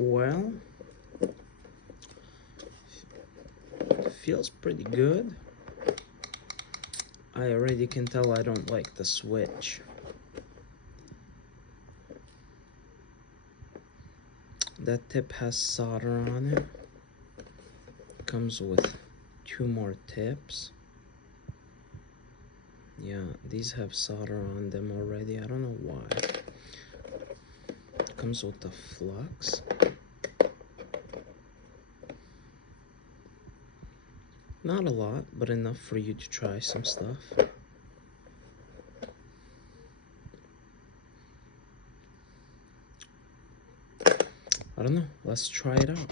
Well, it feels pretty good. I already can tell I don't like the switch. That tip has solder on it. Comes with 2 more tips. Yeah, these have solder on them already. I don't know why. Comes with the flux. Not a lot, but enough for you to try some stuff. I don't know. Let's try it out.